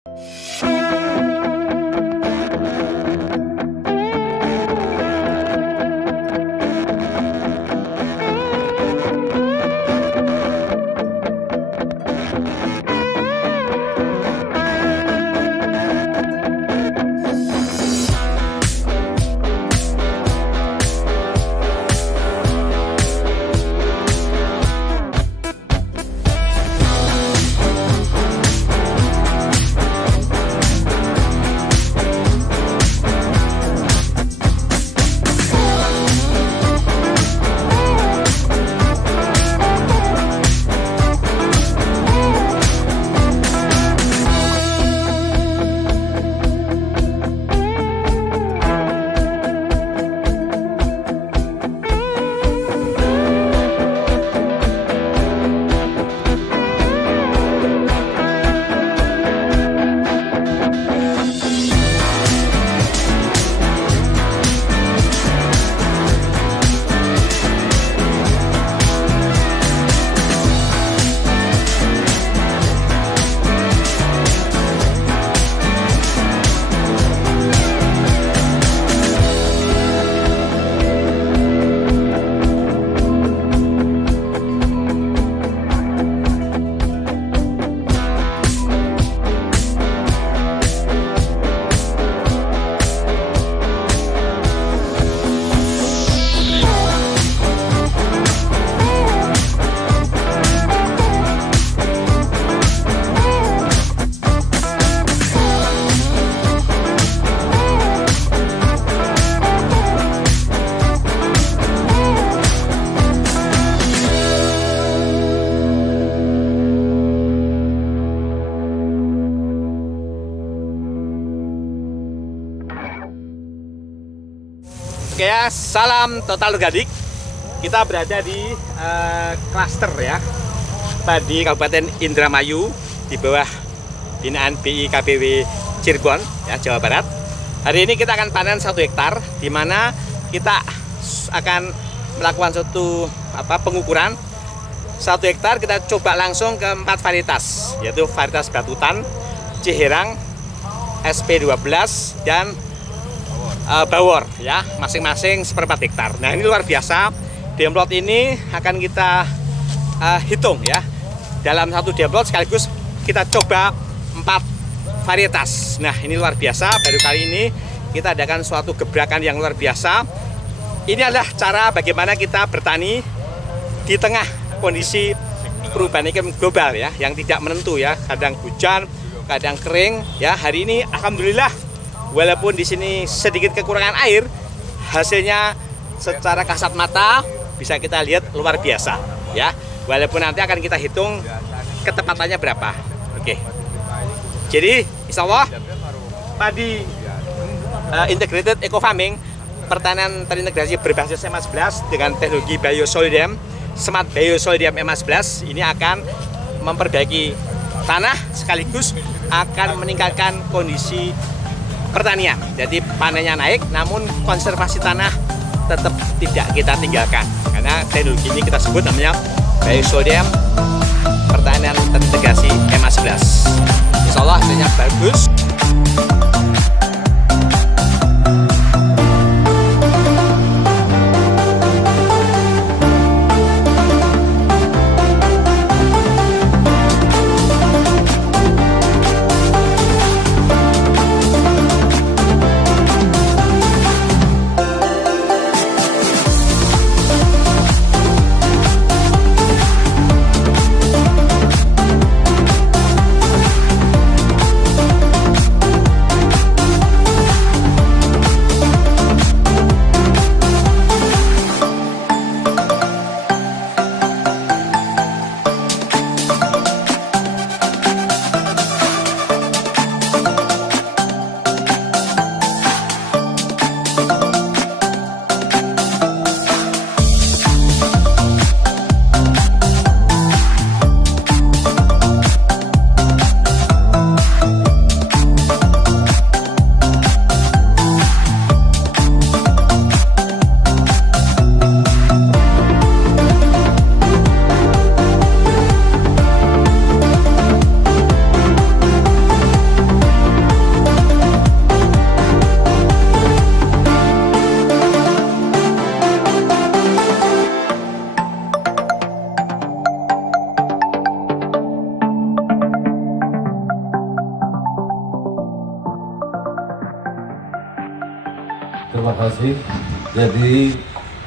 Oke ya, salam total organik. Kita berada di klaster ya, di Kabupaten Indramayu di bawah binaan BIKBW Cirebon ya, Jawa Barat. Hari ini kita akan panen 1 hektar, di mana kita akan melakukan suatu pengukuran 1 hektar. Kita coba langsung ke 4 varietas, yaitu varietas Batutan, Ciherang, SP12 dan Bawor ya, masing-masing 1/4 hektar. Nah, ini luar biasa. Demplot ini akan kita hitung ya. Dalam satu demplot sekaligus kita coba 4 varietas. Nah, ini luar biasa. Baru kali ini kita adakan suatu gebrakan yang luar biasa. Ini adalah cara bagaimana kita bertani di tengah kondisi perubahan iklim global ya, yang tidak menentu ya. Kadang hujan, kadang kering ya. Hari ini alhamdulillah, walaupun di sini sedikit kekurangan air, hasilnya secara kasat mata bisa kita lihat luar biasa ya. Walaupun nanti akan kita hitung ketepatannya berapa. Oke. Jadi insya Allah padi integrated eco farming, pertanian terintegrasi berbasis MA11 dengan teknologi Biosolidium, Smart Biosolidium MA11 ini akan memperbaiki tanah sekaligus akan meningkatkan kondisi pertanian. Jadi panennya naik, namun konservasi tanah tetap tidak kita tinggalkan. Karena teknologi ini kita sebut namanya Biosolidium pertanian terintegrasi MA11. Insya Allah hasilnya bagus. Terima kasih. Jadi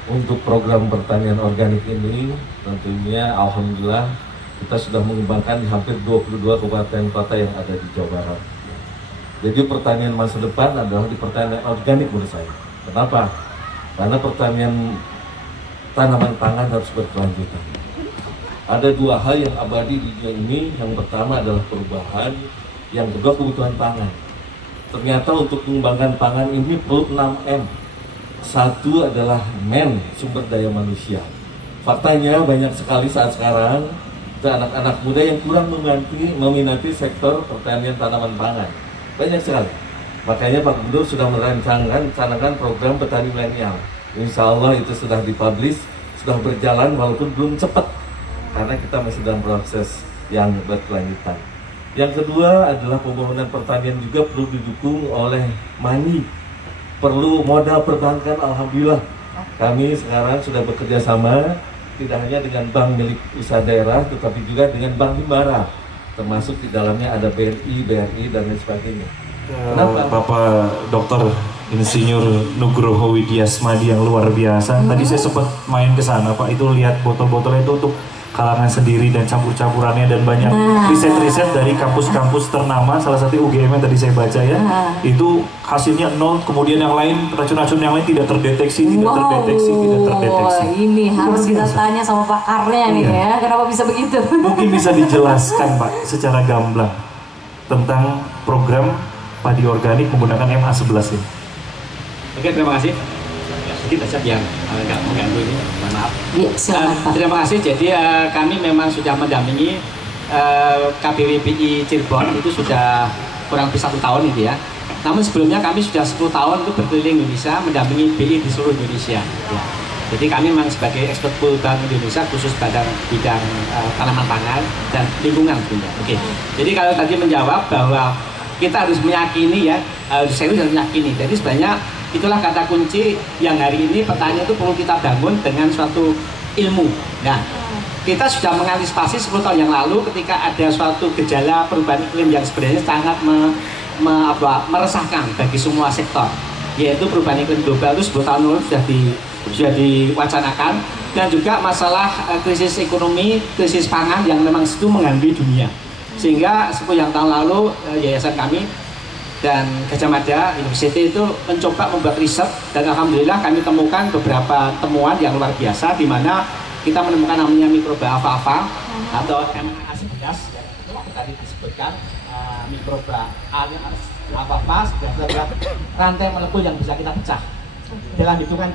untuk program pertanian organik ini tentunya alhamdulillah kita sudah mengembangkan di hampir 22 kabupaten kota yang ada di Jawa Barat. Jadi pertanian masa depan adalah di pertanian organik menurut saya. Kenapa? Karena pertanian tanaman pangan harus berkelanjutan. Ada dua hal yang abadi di dunia ini. Yang pertama adalah perubahan, yang kedua kebutuhan pangan. Ternyata untuk mengembangkan pangan ini perlu 6M. Satu adalah sumber daya manusia. Faktanya banyak sekali saat sekarang anak-anak muda yang kurang meminati sektor pertanian tanaman pangan. Banyak sekali. Makanya Pak Gubernur sudah merencanakan program petani milenial. Insya Allah itu sudah dipublish, sudah berjalan walaupun belum cepat. Karena kita masih dalam proses yang berkelanjutan. Yang kedua adalah pembangunan pertanian juga perlu didukung oleh money. Perlu modal perbankan, alhamdulillah. Kami sekarang sudah bekerja sama tidak hanya dengan bank milik usaha daerah, tetapi juga dengan Bank Himbara. Termasuk di dalamnya ada BNI, BRI, dan lain sebagainya. Kenapa? Bapak Dr. Insinyur Nugroho Widyasmadi yang luar biasa. Tadi saya sempat main ke sana, Pak. Itu lihat botol-botolnya itu untuk kalangan sendiri dan campur-campurannya, dan banyak riset-riset dari kampus-kampus ternama, salah satu UGM yang tadi saya baca ya, itu hasilnya 0, kemudian yang lain, racun-racun yang lain tidak terdeteksi. Ini harus kita tanya sama pakarnya nih ya, kenapa bisa begitu? Mungkin bisa dijelaskan Pak secara gamblang tentang program padi organik menggunakan MA11 ini. Oke, terima kasih. Sedikit saja biar nggak mengganggu ini, mohon maaf. Ya, silakan, Pak. Terima kasih. Jadi kami memang sudah mendampingi KBWPI Cirebon itu sudah kurang lebih 1 tahun itu ya. Namun sebelumnya kami sudah 10 tahun itu berkeliling Indonesia mendampingi BI di seluruh Indonesia. Ya. Jadi kami memang sebagai ekspert Bank Indonesia khusus bidang tanaman pangan dan lingkungan sebenarnya. Oke. Jadi kalau tadi menjawab bahwa kita harus meyakini ya, serius harus meyakini. Jadi sebenarnya itulah kata kunci yang hari ini petani itu perlu kita bangun dengan suatu ilmu. Nah, kita sudah mengantisipasi 10 tahun yang lalu ketika ada suatu gejala perubahan iklim yang sebenarnya sangat meresahkan bagi semua sektor, yaitu perubahan iklim global itu 10 tahun lalu sudah diwacanakan, dan juga masalah krisis ekonomi, krisis pangan yang memang itu mengganggu dunia. Sehingga 10 tahun lalu yayasan kami dan Gajah Mada University itu mencoba membuat riset, dan alhamdulillah kami temukan beberapa temuan yang luar biasa, di mana kita menemukan namanya mikroba alfalfa atau MA11 yang tadi disebutkan. Mikroba alfalfa adalah rantai molekul yang bisa kita pecah dalam hitungan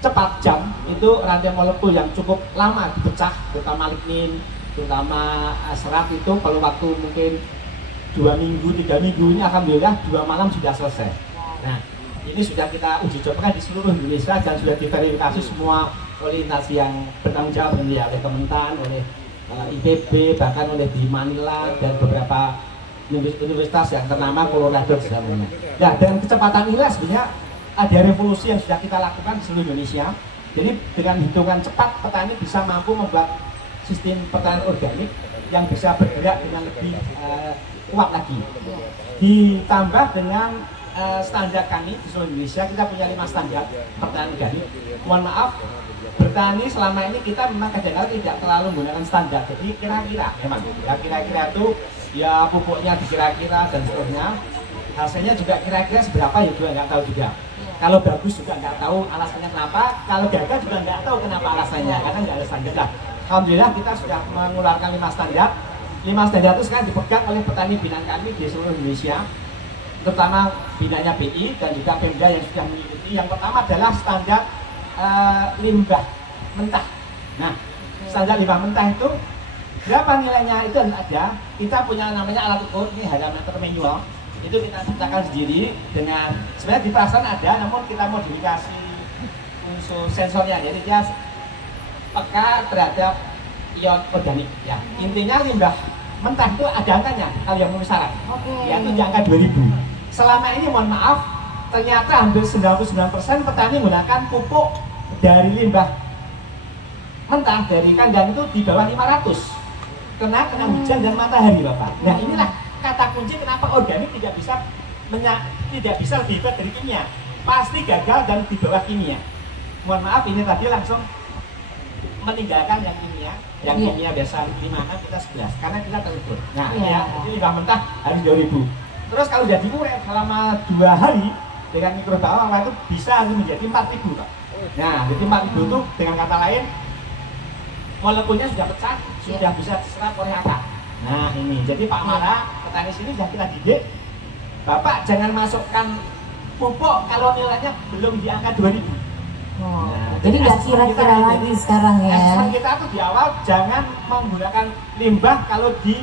cepat jam. Itu rantai molekul yang cukup lama dipecah, terutama lignin, terutama serat itu perlu waktu mungkin 2 minggu, 3 minggu. Ini alhamdulillah 2 malam sudah selesai. Nah, ini sudah kita uji cobakan di seluruh Indonesia dan sudah diverifikasi semua oleh instansi yang bertanggung jawab, oleh Kementan, oleh IPB, bahkan oleh di Manila dan beberapa universitas yang ternama, Colorado misalnya. Nah, dengan kecepatan inilah sebenarnya ada revolusi yang sudah kita lakukan di seluruh Indonesia. Jadi dengan hitungan cepat petani bisa mampu membuat sistem pertanian organik yang bisa bergerak dengan lebih kuat lagi. Ditambah dengan standar kami di seluruh Indonesia, kita punya 5 standar pertanian organik. Mohon maaf, bertani selama ini kita memang kadang-kadang tidak terlalu menggunakan standar. Jadi kira-kira memang ya, kira-kira itu ya pupuknya dikira-kira dan seterusnya. Hasilnya juga kira-kira seberapa ya juga nggak tahu juga. Kalau bagus juga nggak tahu alasannya kenapa. Kalau gagal juga nggak tahu kenapa alasannya, karena nggak ada standar. Nah, alhamdulillah kita sudah mengeluarkan 5 standar. 5 standar itu sekarang dipegang oleh petani binaan kami di seluruh Indonesia, terutama binanya BI dan juga Pemda yang sudah mengikuti. Yang pertama adalah standar limbah mentah. Nah, standar limbah mentah itu berapa nilainya itu ada. Kita punya namanya alat ukur, ini halameter manual. Itu kita ciptakan sendiri dengan sebenarnya di pasaran ada, namun kita modifikasi unsur sensornya, jadi dia peka terhadap ion organik ya. Intinya limbah mentah itu ada angkanya kalau yang memenuhi syarat, yaitu di angka 2000. Selama ini mohon maaf, ternyata hampir 99% petani menggunakan pupuk dari limbah mentah dari kandang itu di bawah 500 kena hujan dan matahari, Bapak. Nah, inilah kata kunci kenapa organik tidak bisa lebih hebat dari kimia. pasti gagal dan di bawah kimia. Mohon maaf ini tadi langsung meninggalkan yang kimia. Yang kimia biasa 5 kita 11 karena kita terukur. Nah ya, ini limbah mentah harus 2000. Terus kalau jadi uret selama 2 hari dengan mikroba itu bisa menjadi 4000 Pak. Nah jadi 4000 itu dengan kata lain molekulnya sudah pecah, sudah bisa diserap oleh akar. Nah ini, jadi Pak Mara, petani sini sudah kita didik, Bapak jangan masukkan pupuk kalau nilainya belum di angka 2000. Nah, jadi nggak kira-kira lagi sekarang ya. Asesmen kita tuh di awal jangan menggunakan limbah kalau di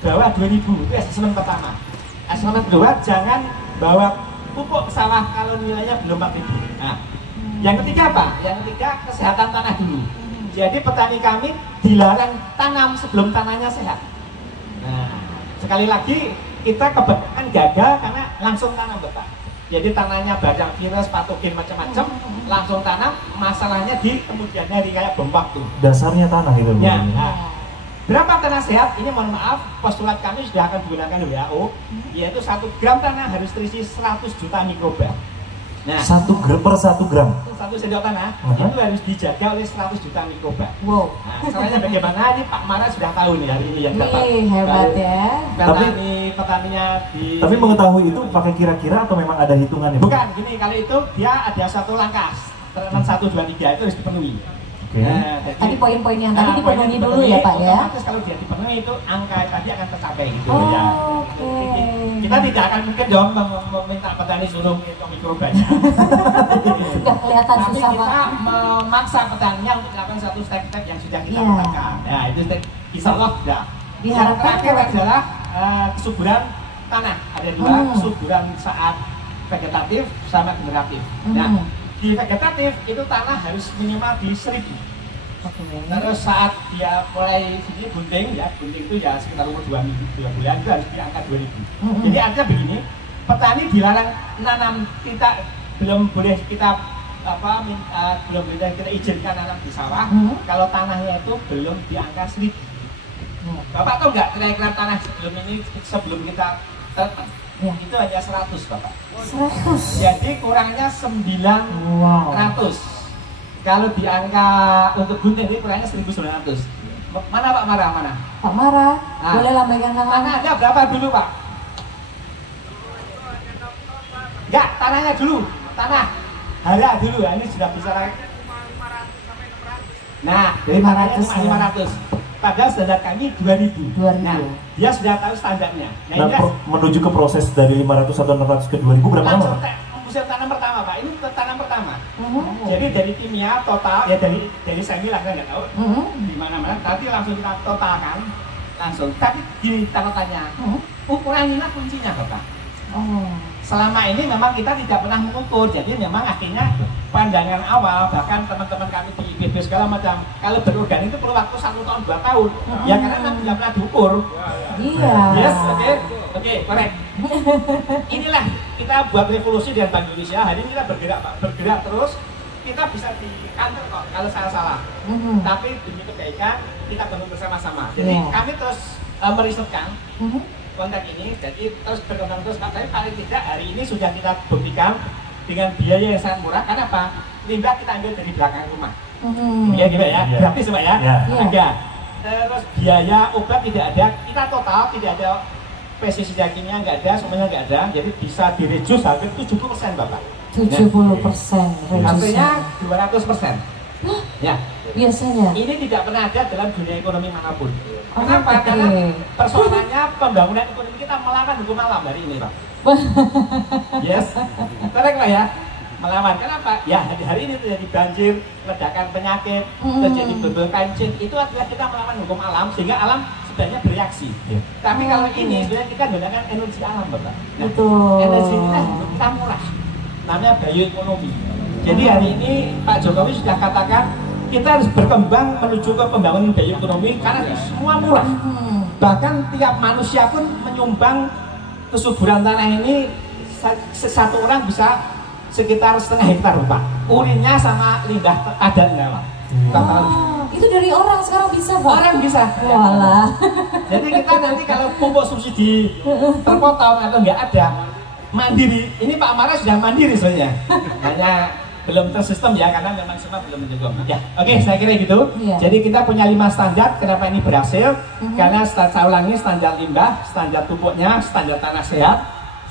bawah 2000, itu asesmen pertama. Asesmen kedua, jangan bawa pupuk ke sawah kalau nilainya belum 4000. Nah, yang ketiga Pak, yang ketiga kesehatan tanah dulu. Jadi petani kami dilarang tanam sebelum tanahnya sehat. Nah, sekali lagi kita kebanyakan gagal karena langsung tanam Bapak. Jadi tanahnya banyak virus, patogen macam-macam, langsung tanam, masalahnya di kemudian hari kayak bom waktu. Dasarnya tanah itu. Ya, nah, berapa tanah sehat? Ini mohon maaf, postulat kami sudah akan digunakan WHO, yaitu 1 gram tanah harus terisi 100 juta mikroba. Nah, 1 gram per 1 gram. 1 sendok tanah itu harus dijaga oleh 100 juta mikroba. Wow. Nah, caranya bagaimana? Ini Pak Mara sudah tahu nih hari ini yang dapat. Hebat ya. Petaninya di. Tapi mengetahui itu pakai kira-kira atau memang ada hitungannya? Bukan, gini kalau itu dia ada satu langkah. Tanaman 1, 2, 3 itu harus dipenuhi. Nah, tadi poin-poin yang tadi dipenuhi dulu ya Pak ya. Otomatis kalau dia dipenuhi itu angka tadi akan tercapai gitu ya. Oke. Kita tidak akan mungkin dong meminta petani suruh menghitung mikrobanya. Nggak kelihatan Tapi susah kita Pak. memaksa petaninya untuk melakukan satu step-step yang sudah kita tetapkan. Ya itu step, insya Allah sudah. Yang Diharapkan terakhir adalah kesuburan tanah. Ada 2, kesuburan saat vegetatif sama generatif. Nah, di vegetatif itu tanah harus minimal di 1000. Terus saat dia mulai sini bunting ya, bunting itu ya sekitar umur 2 bulan itu harus di angka 2000. Jadi artinya begini, petani dilarang nanam, kita belum boleh kita belum boleh kita izinkan nanam di sawah kalau tanahnya itu belum di angka 1000. Bapak tahu nggak kira-kira tanah sebelum kita tanam itu hanya 100 Bapak. 100. Jadi kurangnya 900. Kalau di angka untuk gunting ini kurangnya 1900. Mana Pak Mara? Mana? Pak Mara, Nah, boleh lambaikan tangan. tanahnya berapa dulu Pak? Enggak, tanahnya dulu. Tanah hara dulu ya, ini sudah bisa naik. Nah, dari 500 cuma 500. Padahal standar kami 2000. 2000. Nah, dia sudah tahu standarnya. Nah, menuju ke proses dari 500 atau 600 ke 2000 berapa langsung lama? musim tanam pertama Pak, ini tanam pertama. Jadi dari kimia total ya dari semi lah saya nggak tahu di mana-mana. Tadi langsung kita totalkan langsung. Tapi gini tanya, ukuran ini kuncinya Bapak. Selama ini memang kita tidak pernah mengukur, jadi memang akhirnya pandangan awal bahkan teman-teman kami di IPB segala macam kalau berorganik itu perlu waktu 1 tahun 2 tahun ya karena memang tidak pernah diukur. Iya. Yes, oke, correct. Inilah kita buat revolusi dengan Bank Indonesia. Hari ini kita bergerak terus. Kita bisa di kantor kok kalau salah-salah. Tapi demi kebaikan kita bangun bersama-sama. Jadi kami terus merisetkan kontak ini, jadi terus berkembang terus. Tapi paling tidak hari ini sudah kita buktikan dengan biaya yang sangat murah. Karena apa? Limbah kita ambil dari belakang rumah. Ya gitu ya, gratis Pak ya. Enggak. Terus biaya obat tidak ada. Kita total tidak ada pestisida kimia, nggak ada, semuanya nggak ada. Jadi bisa direduce hampir 70% Bapak. 70% Artinya 200%. Ya. Biasanya. Ini tidak pernah ada dalam dunia ekonomi manapun. Oh, Kenapa? oke. Karena persoalannya pembangunan ekonomi kita melawan hukum alam hari ini Pak. Yes, correct Pak ya. Melawan. Kenapa? Ya hari ini terjadi banjir, ledakan penyakit, terjadi bebel kancing. Itu adalah kita melawan hukum alam sehingga alam sebenarnya bereaksi. Tapi kalau ini sebenarnya kita gunakan energi alam Bapak. Nah, energi kita murah. Namanya bioekonomi. Jadi hari ini Pak Jokowi sudah katakan kita harus berkembang menuju ke pembangunan bioekonomi karena semua murah. Bahkan tiap manusia pun menyumbang kesuburan tanah ini, satu orang bisa sekitar setengah hektar Pak. Urinnya sama limbah padatnya Pak. Itu dari orang sekarang bisa Pak? Orang bisa. Walah. Jadi kita nanti kalau pupuk subsidi terpotong atau nggak ada, mandiri. Ini Pak Amara sudah mandiri sebenarnya. Hanya belum tersistem ya, karena memang semua belum mendukung. Ya, oke, saya kira gitu. Iya. Jadi kita punya 5 standar. Kenapa ini berhasil? Karena saya ulangi, standar limbah, standar pupuknya, standar tanah sehat,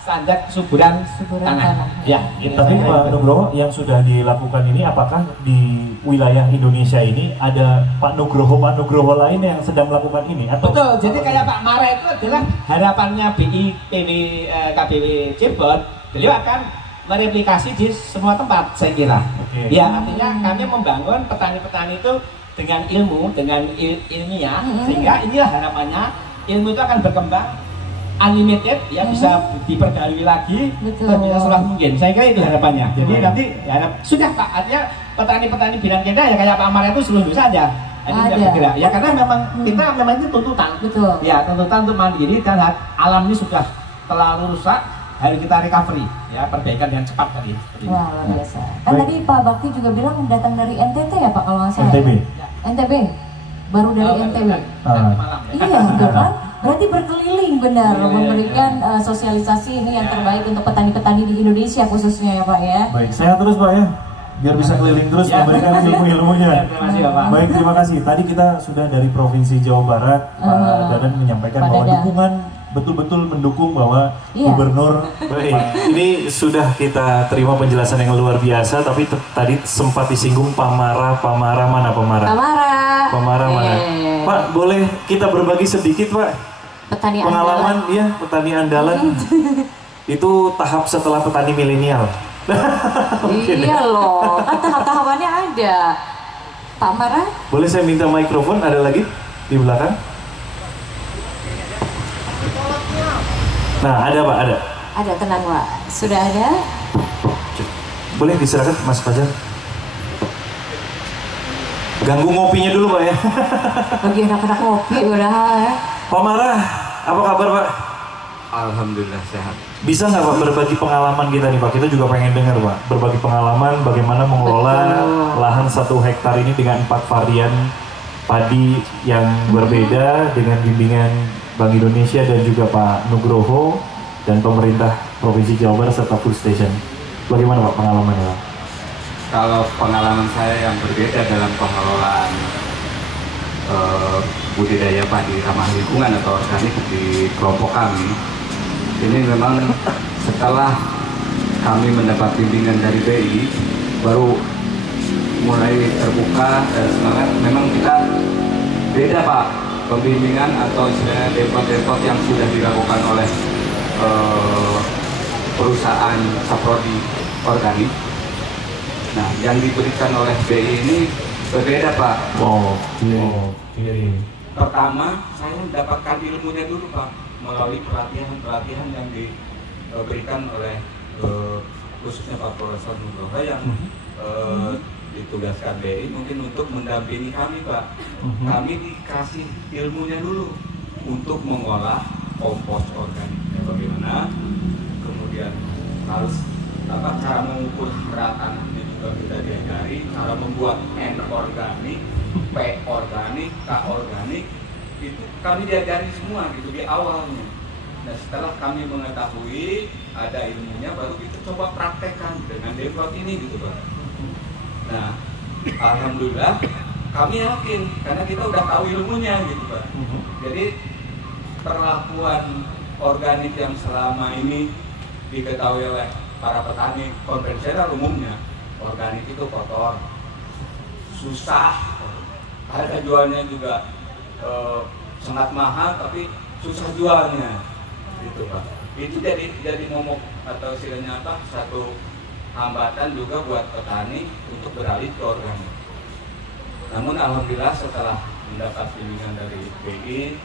standar kesuburan tanah. Ya, gitu. Tapi Pak Nugroho, yang sudah dilakukan ini apakah di wilayah Indonesia ini ada Pak Nugroho lain yang sedang melakukan ini? Atau? Betul, jadi kayak Pak Mara itu adalah harapannya BIPW KBW Cirebon. Beliau akan mereplikasi di semua tempat, saya kira. Oke. Ya, artinya kami membangun petani-petani itu dengan ilmu, dengan ilmiah, sehingga inilah harapannya ilmu itu akan berkembang unlimited, ya bisa diperbarui lagi, bisa seluas mungkin. Saya kira itu harapannya. Jadi nanti sudah Pak, artinya petani-petani bilang kita ya kayak Pak Amar itu seluruh saja. Jadi tidak bergerak. Ya karena memang kita memang itu tuntutan. Betul. Ya tuntutan untuk mandiri dan alam ini sudah terlalu rusak, harus kita recovery, ya perbaikan yang cepat tadi. Wah, luar biasa. Kan tadi Pak Bakti juga bilang datang dari NTT ya Pak kalau nggak salah. NTB. Ya? NTB. Baru dari NTB. Iya, betul kan? Berarti berkeliling benar memberikan sosialisasi ini yang terbaik untuk petani-petani di Indonesia khususnya ya Pak ya. Baik, sehat terus Pak ya, biar bisa keliling terus memberikan ilmu-ilmunya. Terima kasih Bapak. Baik, terima kasih. Tadi kita sudah dari Provinsi Jawa Barat, Pak Dadan menyampaikan bahwa dukungan betul-betul mendukung bahwa Gubernur. Baik, ini sudah kita terima penjelasan yang luar biasa, tapi tadi sempat disinggung Pamara mana Pamara? Pamara mana? Pak, boleh kita berbagi sedikit Pak? Petani Pengalaman ya, petani andalan itu tahap setelah petani milenial. Iya loh, kan tahap-tahapannya ada. Pak Mara? Boleh saya minta mikrofon, ada lagi di belakang? Nah, ada Pak, ada. Ada, tenang Pak. Sudah ada? Boleh diserahkan Mas Fajar. Ganggu ngopinya dulu Pak ya. Bagi anak-anak ngopi udah ya. Pak Mara, apa kabar Pak? Alhamdulillah sehat. Bisa nggak Pak berbagi pengalaman kita nih Pak? Kita juga pengen dengar Pak. Berbagi pengalaman bagaimana mengelola lahan 1 hektar ini dengan 4 varian padi yang berbeda dengan bimbingan Bank Indonesia dan juga Pak Nugroho dan pemerintah Provinsi Jawa Barat serta Food Station. Bagaimana Pak pengalamannya Pak? Kalau pengalaman saya yang berbeda dalam pengelolaan budidaya padi ramah lingkungan atau organik di kelompok kami, ini memang setelah kami mendapat bimbingan dari BI baru mulai terbuka dan semangat. Memang kita beda Pak, pembimbingan atau istilahnya depot-depot yang sudah dilakukan oleh perusahaan saprodi organik. Nah, yang diberikan oleh BI ini berbeda Pak. Pertama, saya mendapatkan ilmunya dulu Pak melalui pelatihan-pelatihan yang diberikan oleh khususnya Pak Profesor Nugroho yang ditugaskan BI mungkin untuk mendampingi kami Pak. Kami dikasih ilmunya dulu untuk mengolah kompos organiknya bagaimana, kemudian harus cara mengukur berat tanahnya juga kita diajari, cara membuat N organik, P organik, K organik, itu kami diajari semua gitu di awalnya. Nah setelah kami mengetahui ada ilmunya, baru kita coba praktekkan dengan depot ini gitu Pak. Nah alhamdulillah kami yakin karena kita udah tahu ilmunya gitu Pak. Jadi perlakuan organik yang selama ini diketahui oleh para petani konvensional umumnya, organik itu kotor, susah, harga jualnya juga sangat mahal, tapi susah jualnya, gitu Pak. Itu jadi momok atau istilahnya apa? Satu hambatan juga buat petani untuk beralih ke organik. Namun alhamdulillah setelah mendapat bimbingan dari BI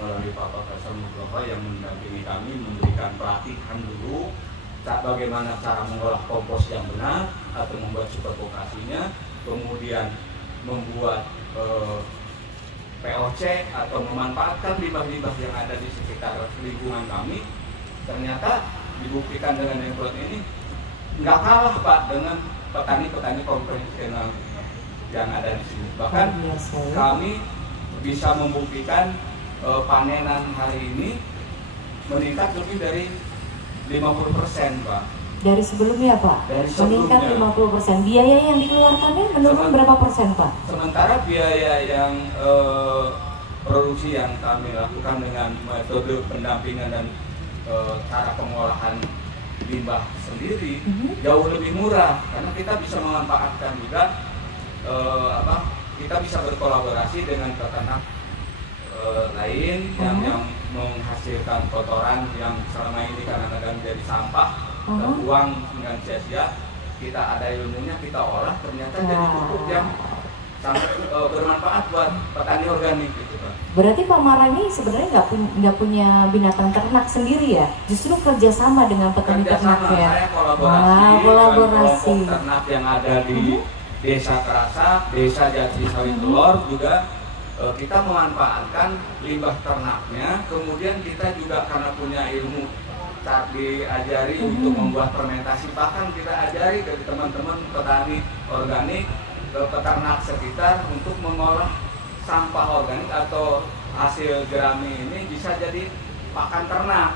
melalui Pak Profesor Nugroho yang mendampingi kami, memberikan pelatihan dulu bagaimana cara mengolah kompos yang benar atau membuat supervokasinya, kemudian membuat POC atau memanfaatkan limbah-limbah yang ada di sekitar lingkungan kami. Ternyata dibuktikan dengan depot ini nggak kalah Pak dengan petani-petani konvensional yang ada di sini. Bahkan kami bisa membuktikan panenan hari ini meningkat lebih dari 50% 50%, Pak. Dari sebelumnya, Pak? Dari meningkat sebelumnya. 50%. Biaya yang dikeluarkannya menurun berapa persen, Pak? Sementara biaya yang produksi yang kami lakukan dengan metode pendampingan dan cara pengolahan limbah sendiri jauh lebih murah, karena kita bisa memanfaatkan juga kita bisa berkolaborasi dengan peternak lain yang menghasilkan kotoran yang selama ini kadang-kadang menjadi sampah terbuang dengan sia-sia. Kita ada ilmunya, kita olah, ternyata jadi pupuk yang sangat bermanfaat buat petani organik gitu, Pak. Berarti Pak Mara ini sebenarnya nggak punya binatang ternak sendiri ya? Justru kerjasama dengan petani ternak ya? Saya kolaborasi dengan kelompok ternak yang ada di Desa Kerasak, Desa Jati Sawitelor juga. Kita memanfaatkan limbah ternaknya, kemudian kita juga karena punya ilmu saat diajari untuk membuat fermentasi, bahkan kita ajari dari teman-teman petani organik ke peternak sekitar untuk mengolah sampah organik atau hasil jerami ini bisa jadi pakan ternak.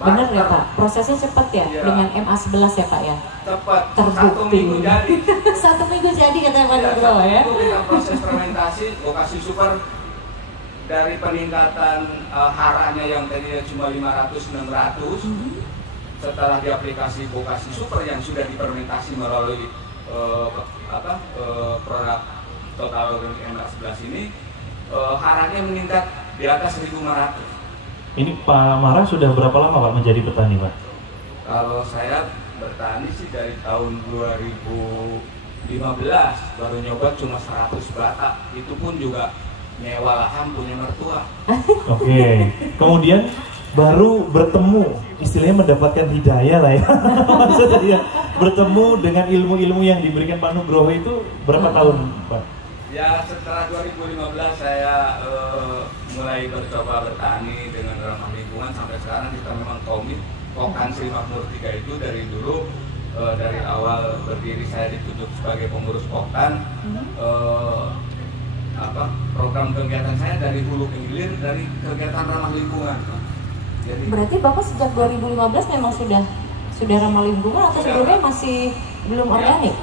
Benar ya Pak, prosesnya cepat ya, dengan MA11 ya Pak ya? Cepat, terbukti. 1 minggu jadi. 1 minggu jadi katanya Pak Nugroho ya? Kita proses fermentasi, lokasi super dari peningkatan haranya yang tadinya cuma 500-600 setelah diaplikasi Bokasi Super yang sudah difermentasi melalui produk Total Organic MA11 ini, haranya meningkat di atas 1.500. Ini Pak Mara sudah berapa lama Pak menjadi petani, Pak? Kalau saya bertani sih dari tahun 2015, baru nyoba cuma 100 batak, itu pun juga nyewa lahan punya mertua. Oke, kemudian baru bertemu, istilahnya mendapatkan hidayah lah ya. Maksudnya ya, bertemu dengan ilmu-ilmu yang diberikan Pak Nugroho itu berapa tahun, Pak? Ya, setelah 2015 saya mulai mencoba bertani dengan ramah lingkungan, sampai sekarang kita memang komit. Poktan Sri Makmur 3 itu dari dulu, dari awal berdiri saya ditunjuk sebagai pengurus Poktan. Program kegiatan saya dari hulu ke hilir, dari kegiatan ramah lingkungan. Jadi, berarti Bapak sejak 2015 memang sudah ramah lingkungan atau sebelumnya masih belum organik?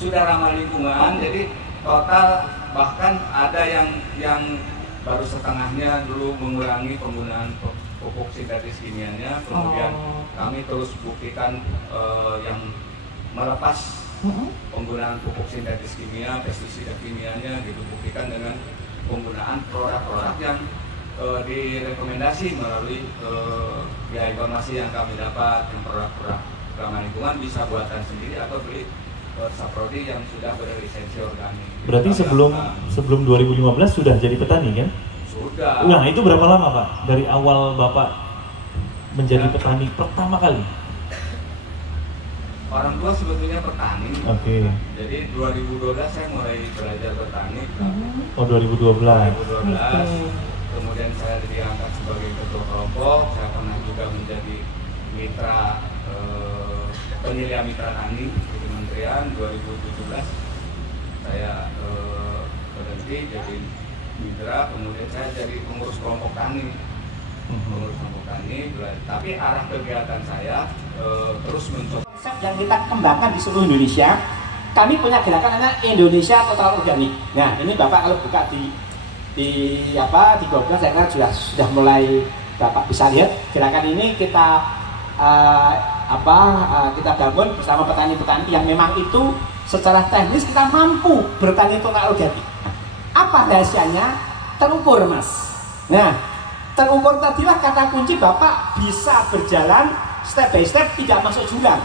Sudah ramah lingkungan, jadi total bahkan ada yang baru setengahnya dulu mengurangi penggunaan pupuk sintetis kimianya, kemudian kami terus buktikan yang melepas penggunaan pupuk sintetis kimia, pestisida kimianya gitu, buktikan dengan penggunaan produk-produk yang direkomendasi melalui informasi yang kami dapat, yang produk-produk ramah lingkungan bisa buatan sendiri atau beli saprodi yang sudah berlisensi organik. Berarti sebelum 2015 sudah jadi petani kan? Sudah. Nah, itu berapa lama Pak? Dari awal Bapak menjadi petani pertama kali? Orang tua sebetulnya petani. Oke. Jadi 2012 saya mulai belajar bertani. Oh, 2012. Kemudian saya diangkat sebagai ketua kelompok. Saya pernah juga menjadi mitra penyelia mitra tani di Kementerian. 2017 saya berhenti jadi mitra, kemudian saya jadi pengurus kelompok tani. Tapi arah kegiatan saya terus mencoba konsep yang kita kembangkan di seluruh Indonesia. Kami punya gerakan namanya Indonesia Total Organik. Nah, ini Bapak kalau buka di Google, saya kira sudah mulai Bapak bisa lihat gerakan ini kita kita bangun bersama petani-petani yang memang itu secara teknis kita mampu bertani total organik. Apa rahasianya? Terukur, Mas. Nah, terukur tadilah kata kunci Bapak bisa berjalan step by step, tidak masuk jurang.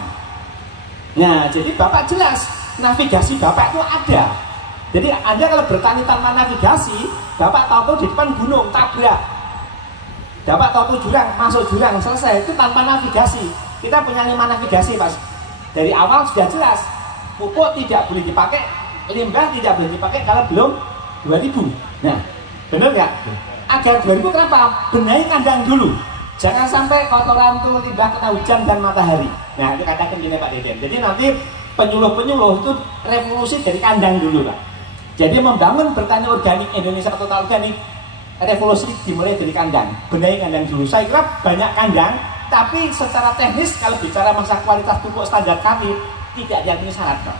Nah, jadi Bapak jelas navigasi Bapak itu ada. Jadi Anda kalau bertani tanpa navigasi, Bapak tahu di depan gunung, tabrak. Bapak tahu jurang, masuk jurang, selesai. Itu tanpa navigasi. Kita punya 5 navigasi, Mas. Dari awal sudah jelas. Pupuk tidak boleh dipakai, limbah tidak boleh dipakai kalau belum 2000. Nah, benar nggak? Agar 2000 kenapa? Benahi kandang dulu. Jangan sampai kotoran itu limbah kena hujan dan matahari. Nah, itu katakan gini Pak Deden. Jadi nanti penyuluh-penyuluh itu revolusi dari kandang dulu, Pak. Jadi membangun bertani organik Indonesia Total Organik, revolusi dimulai dari kandang. Benahi kandang dulu. Saya kira banyak kandang Tapi secara teknis kalau bicara masalah kualitas pupuk standar kami tidak diatur syarat, Pak.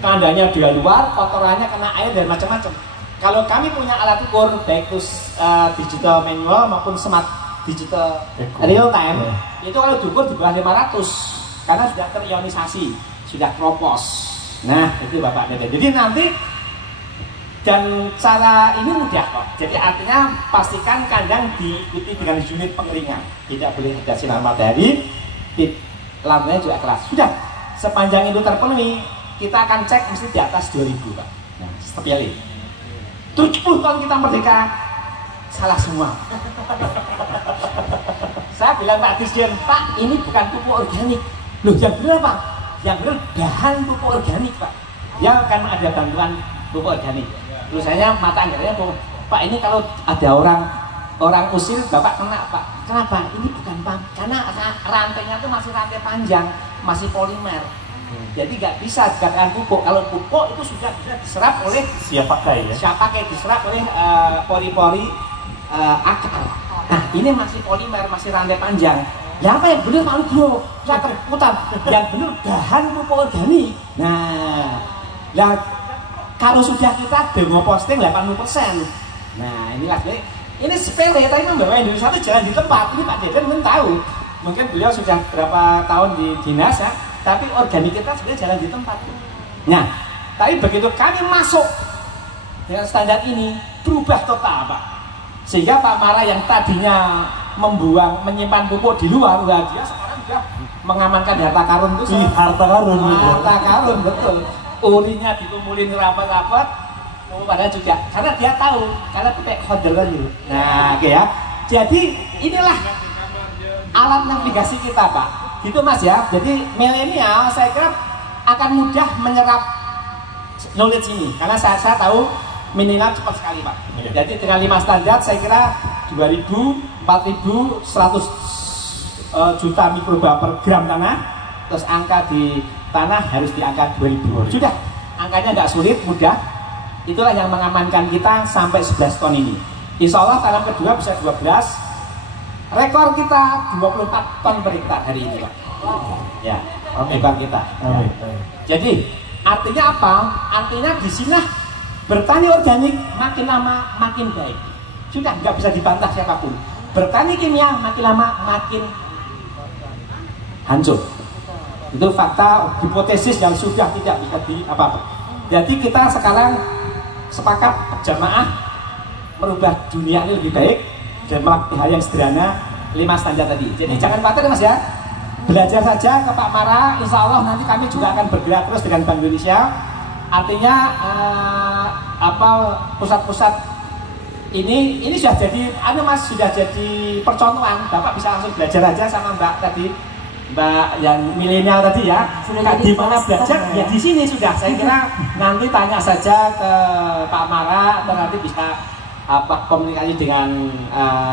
Kandangnya di luar, kotorannya kena air dan macam-macam. Kalau kami punya alat ukur baik itu digital manual maupun smart digital real time, itu kalau diukur di bawah 500 karena sudah terionisasi, sudah kropos. Nah, itu Bapak Dede. Jadi nanti dan cara ini mudah kok. Jadi artinya pastikan kandang diikuti dengan unit pengeringan. Tidak boleh ada sinar matahari, lantainya juga keras. Sudah, sepanjang itu terpenuhi, kita akan cek mesti di atas 2000 Pak. Nah, sepele. 70 tahun kita merdeka, salah semua. Saya bilang Pak Dirjen, Pak ini bukan pupuk organik. Loh yang benar Pak? Yang benar bahan pupuk organik Pak. Yang akan ada bantuan pupuk organik. Terus saya mata anggarannya Pak ini kalau ada orang usil Bapak kena Pak. Kenapa? Ini bukan Pak, karena rantainya itu masih rantai panjang, masih polimer. Jadi nggak bisa dikatakan pupuk. Kalau pupuk itu sudah bisa diserap oleh siap pakai ya. Siap pakai diserap oleh pori-pori akar. Nah ini masih polimer, masih rantai panjang. Ya apa yang benar Pak Bro? Saya keputar. Yang benar bahan pupuk organik. Nah, kalau sudah kita demo posting 80%. Nah inilah ini sepele, tapi membawa Indonesia itu jalan di tempat. Ini Pak Deden mungkin tahu. Mungkin beliau sudah berapa tahun di dinas ya, tapi organik kita sudah jalan di tempat. Nah, tapi begitu kami masuk dengan standar ini, berubah total Pak. Sehingga Pak Mara yang tadinya menyimpan pupuk di luar, dia sekarang sudah mengamankan harta karun itu. Harta karun. Harta karun, betul. Urinya dikumpulin rapat-rapat, padahal juga karena dia tahu, karena pakai holder dulu. Nah, oke ya. Jadi inilah alat navigasi kita Pak. Gitu Mas ya. Jadi milenial saya kira akan mudah menyerap knowledge ini, karena saya tahu minimal cepat sekali Pak. Jadi dengan 5 standar saya kira 2000, 4000, 100 juta mikrobar per gram tanah, terus angka di tanah harus di angka 2000. Sudah, angkanya nggak sulit, mudah. Itulah yang mengamankan kita sampai 11 ton ini. Insya Allah tanam kedua bisa 12. Rekor kita 24 ton per hektar hari ini Pak. Ya, rekor kita. Ya. Jadi artinya apa? Artinya di sini bertani organik makin lama makin baik. Sudah nggak bisa dibantah siapapun. Bertani kimia makin lama makin hancur. Itu fakta hipotesis yang sudah tidak bisa di apa-apa. Jadi kita sekarang sepakat jamaah merubah dunia ini lebih baik dan melakukan hal yang sederhana 5 standar tadi. Jadi jangan khawatir Mas ya. Belajar saja ke Pak Mara, insya Allah nanti kami juga akan bergerak terus dengan Bank Indonesia. Artinya pusat-pusat ini sudah jadi, Mas sudah jadi percontohan. Bapak bisa langsung belajar aja sama Mbak tadi, Mbak yang milenial tadi ya. Di mana belajar ya di sini sudah. Saya kira nanti tanya saja ke Pak Mara atau nanti bisa komunikasi dengan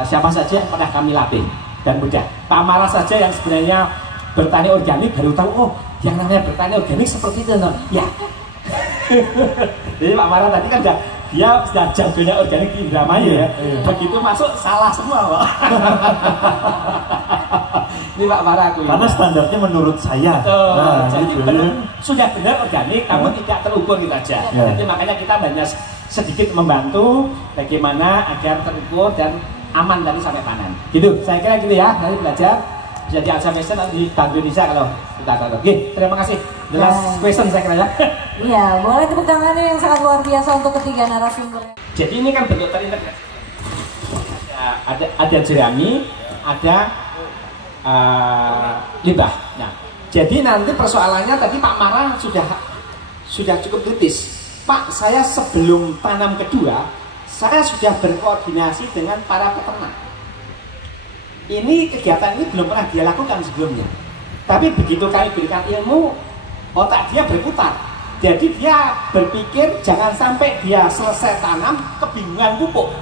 siapa saja yang pernah kami latih dan mudah. Pak Mara saja yang sebenarnya bertani organik baru tahu, oh yang namanya bertani organik seperti itu no? Ya. Jadi Pak Mara tadi kan dia sudah jagonya organik di Indramayu ya. Begitu masuk salah semua Pak. Ini Pak Mara aku karena standarnya menurut saya. Jadi sudah benar organik, namun tidak terukur gitu aja. Jadi makanya kita banyak sedikit membantu bagaimana agar terukur dan aman dari sampai panen. Gitu, saya kira gitu ya. Nanti belajar bisa di Alzheimer di Bank Indonesia kalau kita tahu. Oke, terima kasih. The last question saya kira ya. Iya, boleh tepuk tangannya yang sangat luar biasa untuk ketiga narasumber. Jadi ini kan bentuk terintegrasi. Ada jerami, ada limbah. Nah, jadi nanti persoalannya tadi Pak Mara sudah cukup kritis. Pak, saya sebelum tanam kedua, saya sudah berkoordinasi dengan para peternak. Ini kegiatan ini belum pernah dia lakukan sebelumnya. Tapi begitu kami berikan ilmu, otak dia berputar. Jadi dia berpikir jangan sampai dia selesai tanam kebingungan pupuk.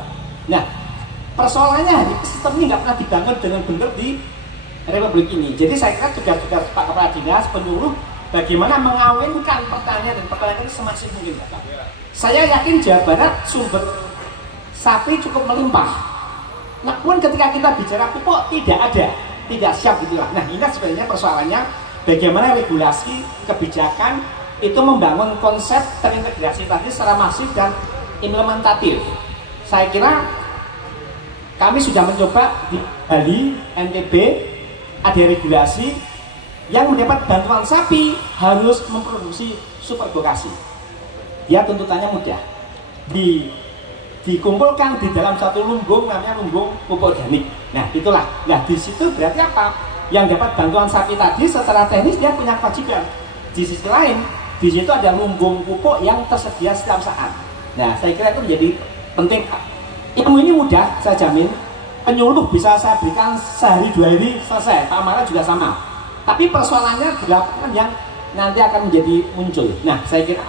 Nah, persoalannya sistem ini nggak pernah dibangun dengan benar di Republik ini. Jadi saya kira tugas-tugas Pak Kepala Dinas penyuluh bagaimana mengawinkan pertanian dan pertanian itu semaksimal mungkin. Saya yakin Jawa Barat sumber sapi cukup melimpah. Namun ketika kita bicara pupuk tidak ada. tidak siap gitu lah. Nah ini sebenarnya persoalannya bagaimana regulasi kebijakan itu membangun konsep terintegrasi tadi secara masif dan implementatif. Saya kira kami sudah mencoba di Bali, NTB ada regulasi yang mendapat bantuan sapi harus memproduksi superbokasi. Ya tuntutannya mudah, dikumpulkan di dalam satu lumbung namanya lumbung pupuk organik. Nah itulah, nah di situ berarti apa? Yang dapat bantuan sapi tadi secara teknis dia punya kewajiban. Di sisi lain, di situ ada lumbung pupuk yang tersedia setiap saat. Nah saya kira itu menjadi penting. Ilmu ini mudah, saya jamin. Penyuluh bisa saya berikan sehari 2 hari selesai. Pak Amara juga sama. Tapi persoalannya di lapangan yang nanti akan menjadi muncul. Nah saya kira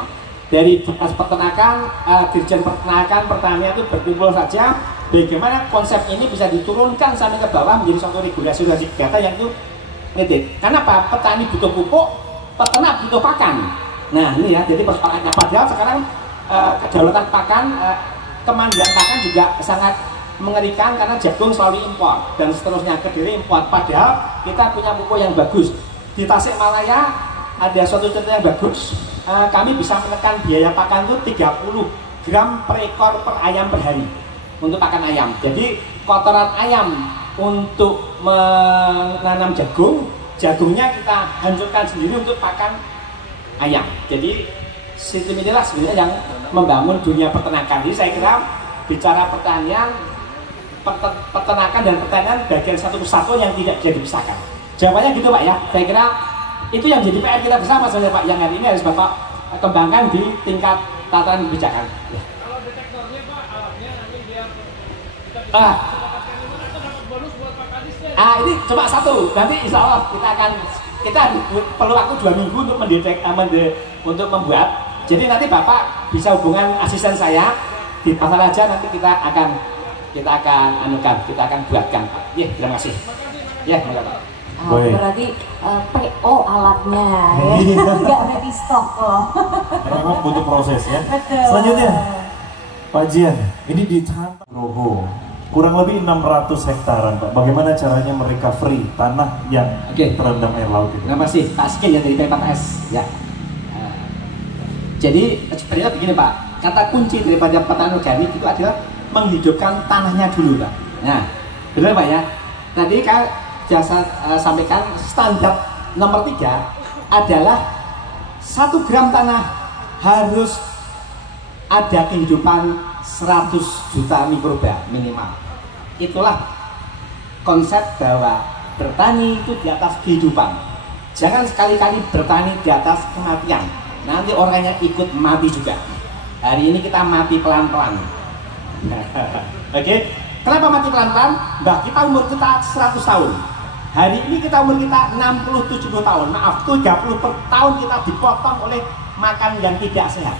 dari Dinas Peternakan, Dirjen Peternakan, Pertanian itu berkumpul saja bagaimana konsep ini bisa diturunkan sampai ke bawah menjadi suatu regulasi data yang itu netik. Karena apa? Petani butuh pupuk, peternak butuh pakan. Nah ini ya, jadi persoalannya. Padahal sekarang kedaulatan pakan, kemandirian pakan juga sangat mengerikan karena jagung selalu impor dan seterusnya, Kediri impor. Padahal kita punya pupuk yang bagus. Di Tasikmalaya ada suatu contoh yang bagus. Kami bisa menekan biaya pakan itu 30 gram per ekor per ayam per hari untuk pakan ayam. Jadi kotoran ayam untuk menanam jagung, jagungnya kita hancurkan sendiri untuk pakan ayam. Jadi sistem inilah sebenarnya yang membangun dunia peternakan. Jadi saya kira bicara pertanian, peternakan dan pertanian bagian satu kesatuan yang tidak bisa dipisahkan. Jawabannya gitu Pak ya. Saya kira itu yang jadi PR kita bersama sebenarnya Pak, yang hari ini harus Bapak kembangkan di tingkat tataran kebijakan. Ya. Kalau detektornya Pak, alatnya nanti biar kita dapatkan ilmu atau dapat bonus buat Pak Kadisnya. Ini cuma satu, nanti insya Allah kita perlu waktu 2 minggu untuk untuk membuat. Jadi nanti Bapak bisa hubungan asisten saya di pasar aja, nanti kita akan buatkan Pak. Ya, terima kasih. Ya, terima kasih. Berarti PO alatnya ya, nggak ready stock loh. Memang butuh proses ya. Betul. Selanjutnya, Pak Jian, ini di Roho, kurang lebih 600 hektaran Pak. Bagaimana caranya mereka free tanah yang terendam air laut itu? Terima kasih Pak Askin ya dari P4S ya. Jadi sebenarnya begini Pak, kata kunci daripada pertanian organik itu adalah menghidupkan tanahnya dulu Pak. Nah, benar Pak ya. Tadi kan jasa sampaikan standar nomor 3 adalah 1 gram tanah harus ada kehidupan 100 juta mikroba minimal. Itulah konsep bahwa bertani itu di atas kehidupan. Jangan sekali-kali bertani di atas kematian. Nanti orangnya ikut mati juga. Hari ini kita mati pelan-pelan. Oke. Kenapa mati pelan-pelan? Mbak, kita umur kita 100 tahun. Hari ini kita umur kita 60-70 tahun. Maaf, 30 tahun kita dipotong oleh makan yang tidak sehat.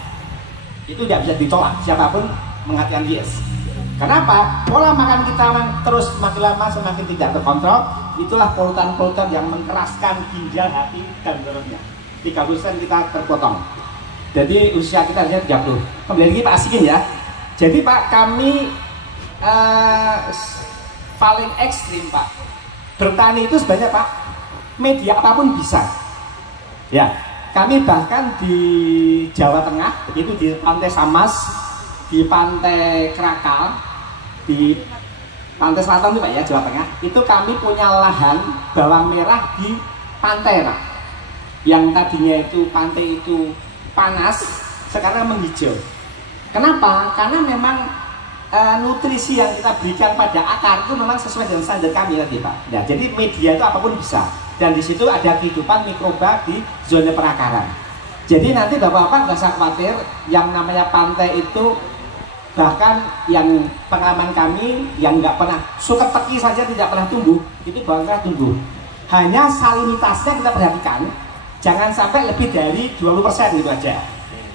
Itu tidak bisa ditolak, siapapun mengatakan yes. Kenapa? Pola makan kita terus semakin lama semakin tidak terkontrol. Itulah polutan-polutan yang mengeraskan ginjal, hati, dan seterusnya. 30% kita terpotong. Jadi usia kita hanya 30. Kembali lagi Pak Asikin ya. Jadi Pak, kami paling ekstrim Pak. Bertani itu sebenarnya Pak, media apapun bisa. Ya, kami bahkan di Jawa Tengah, begitu di Pantai Samas, di Pantai Krakal, di Pantai Selatan itu Pak ya, Jawa Tengah, itu kami punya lahan bawang merah di pantai Pak. Yang tadinya itu pantai itu panas, sekarang menghijau. Kenapa? Karena memang nutrisi yang kita berikan pada akar itu memang sesuai dengan standar kami tadi Pak. Nah, jadi media itu apapun bisa. Dan di situ ada kehidupan mikroba di zona perakaran. Jadi nanti Bapak-bapak nggak usah khawatir, yang namanya pantai itu bahkan yang pengalaman kami yang nggak pernah suket teki saja tidak pernah tumbuh, itu bawang merah tumbuh. Hanya salinitasnya kita perhatikan, jangan sampai lebih dari 20% gitu aja.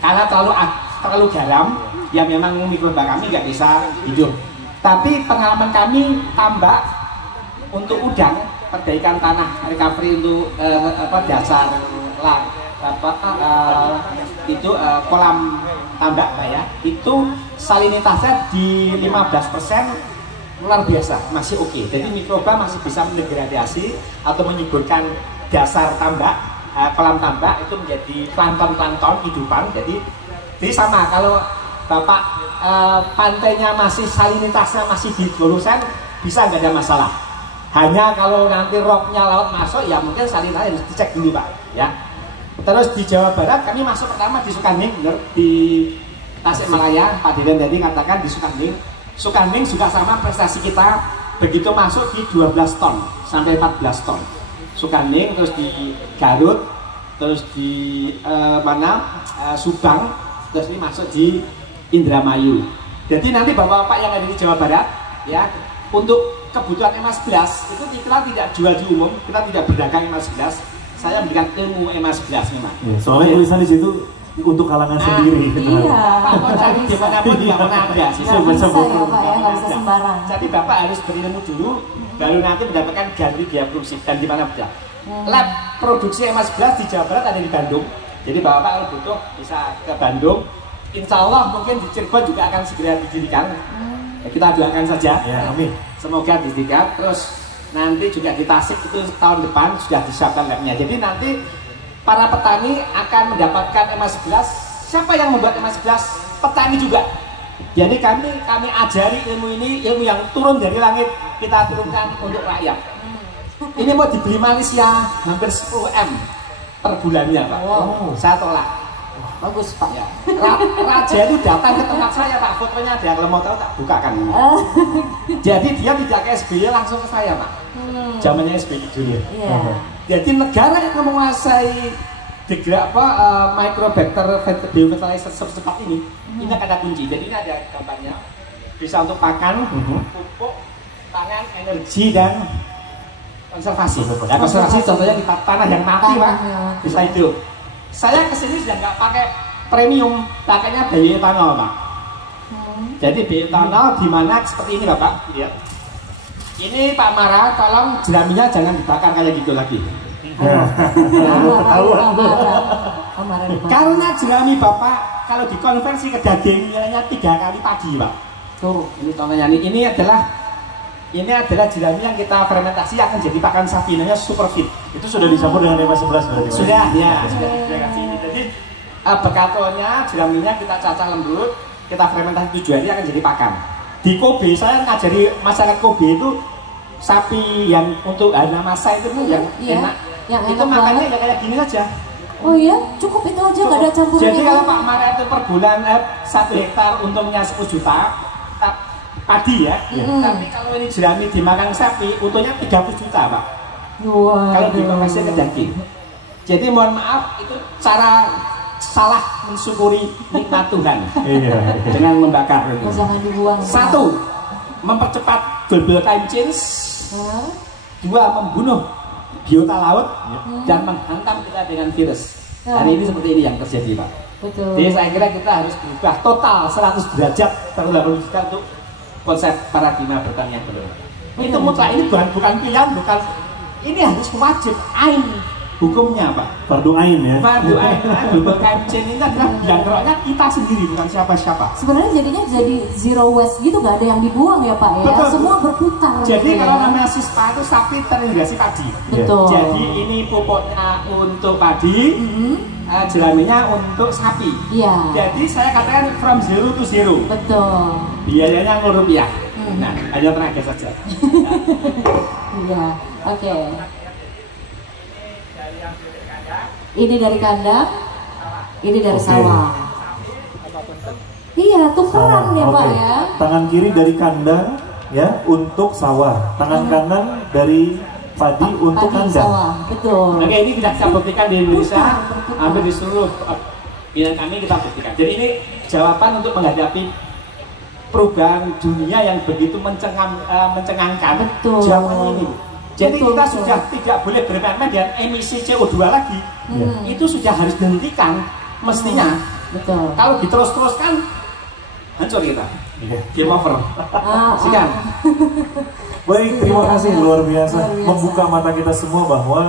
Karena terlalu garam, ya memang mikroba kami nggak bisa hidup. Tapi pengalaman kami tambak untuk udang, perbaikan tanah, recovery untuk dasar kolam tambak Pak ya, itu salinitasnya di 15% luar biasa, masih oke. Jadi mikroba masih bisa mendegradasi atau menyuburkan dasar tambak, kolam tambak itu menjadi plankton hidupan. Jadi sama kalau Bapak pantainya masih salinitasnya masih di 20%, bisa nggak ada masalah. Hanya kalau nanti roobnya laut masuk, ya mungkin salinitasnya harus dicek dulu Pak. Ya. Terus di Jawa Barat kami masuk pertama di Sukaning, bener, di Tasikmalaya. Pak Deden tadi katakan di Sukaning. Sukaning juga sama prestasi kita, begitu masuk di 12 ton sampai 14 ton. Sukaning, terus di Garut, terus di Subang, terus ini masuk di Indramayu. Jadi nanti bapak-bapak yang ada di Jawa Barat, ya, untuk kebutuhan EMA 11 itu kita tidak jual di umum, kita tidak berdagang EMA 11. Saya memberikan ilmu EMA 11 memang. Ya, soalnya tulisan di situ untuk kalangan sendiri. Iya. Pak mau cari dimanapun tidak pernah ada sih. Nggak bisa ya Pak ya, nggak bisa sembarang. Jadi bapak harus berilmu dulu, baru nanti mendapatkan garansi biaya produksi dan di mana saja. Lab produksi EMA 11 di Jawa Barat ada di Bandung. Jadi bapak kalau butuh bisa ke Bandung. Insya Allah mungkin di Cirebon juga akan segera didirikan. Ya, kita doakan saja. Ya, amin. Semoga didirikan. Terus nanti juga di Tasik itu tahun depan sudah disiapkan labnya. Jadi nanti para petani akan mendapatkan EMA 11. Siapa yang membuat EMA 11? Petani juga. Jadi kami ajari ilmu ini, ilmu yang turun dari langit, kita turunkan untuk rakyat. Ini mau dibeli Malaysia hampir 10 M per bulannya Pak. Wow. Saya tolak. Bagus Pak. Ya. Raja itu datang ke tempat saya Pak, fotonya ada, kalau mau tahu tak bukakan. Jadi dia tidak ke SBY, langsung ke saya Pak. Zamannya SBY dulu. Iya. Jadi negara yang menguasai Microbacter biofertilizer secepat ini akan ada kunci. Jadi ini ada gambarnya, bisa untuk pakan, pupuk, pangan, energi dan konservasi. Ya, konservasi contohnya di tanah yang mati Pak, bisa hidup. Saya kesini sudah nggak pakai premium, pakainya bioetanol Pak. Jadi bioetanol di mana seperti ini Bapak, lihat. Ini Pak Mara, tolong jeraminya jangan dibakar kayak gitu lagi. Karena jerami Bapak kalau dikonversi ke daging nilainya 3 kali pagi Pak. Tuh, ini contohnya ini adalah jerami yang kita fermentasi akan jadi pakan sapi, namanya Superfit. Itu sudah dicampur dengan EMA 11 berarti? Sudah, ya, sudah kasih ini. Jadi bekatonya, jeraminya kita cacah lembut, kita fermentasi 7 hari akan jadi pakan. Di Kobe, saya ngajari masyarakat Kobe itu sapi yang untuk harga masa itu yang enak. Yang itu enak makannya banget. ya kayak gini saja. Oh iya, cukup itu aja, nggak ada campuran. Jadi kalau Pak Mara itu per bulan 1 hektar untungnya 10 juta padi ya. Tapi kalau ini jerami dimakan sapi untungnya 30 juta Pak. Wow. Kalau dikonversi ke daging. Jadi mohon maaf itu cara salah mensyukuri nikmat Tuhan. Iya. Dengan membakar itu. Jangan dibuang. 1, mempercepat global time change. 2, membunuh biota laut dan menghantam kita dengan virus. Dan ini seperti ini yang terjadi Pak. Betul. Jadi saya kira kita harus berubah total 100 derajat terlalu juga untuk konsep paradigma pertanian baru. Itu mutlak, ini bukan pilihan, ini harus wajib ain hukumnya Pak. Fardu ain ya. Fardu ain. Global climate change ini adalah biangkeroknya kita sendiri, bukan siapa-siapa. Sebenarnya jadinya jadi zero waste gitu, nggak ada yang dibuang ya Pak ya. Betul. Semua berputar. Jadi gitu kalau ya. namanya sispa itu sapi terintegrasi padi. Betul. Jadi ini pupuknya untuk padi, jeraminya untuk sapi. Iya. Jadi saya katakan from zero to zero. Betul. Biayanya Rp0. Nah, hanya tenaga saja. Iya. Oke. Ini dari kandang, ini dari sawah. Iya, tukeran ya Pak ya. Tangan kiri dari kandang ya untuk sawah, tangan kanan dari padi untuk Padi kandang. sawah, betul. Oke, ini tidak kita buktikan di Indonesia, hampir di seluruh bidang kami kita buktikan. Jadi ini jawaban untuk menghadapi perubahan dunia yang begitu mencengangkan. Betul. Jawabannya ini. Jadi Betul, kita betul. sudah tidak boleh bermain-main dengan emisi CO2 lagi. Itu sudah harus dihentikan mestinya. Betul. Kalau diterus-teruskan hancur kita. Game over. Sekian. Baik, terima kasih luar biasa. Luar biasa. Membuka mata kita semua bahwa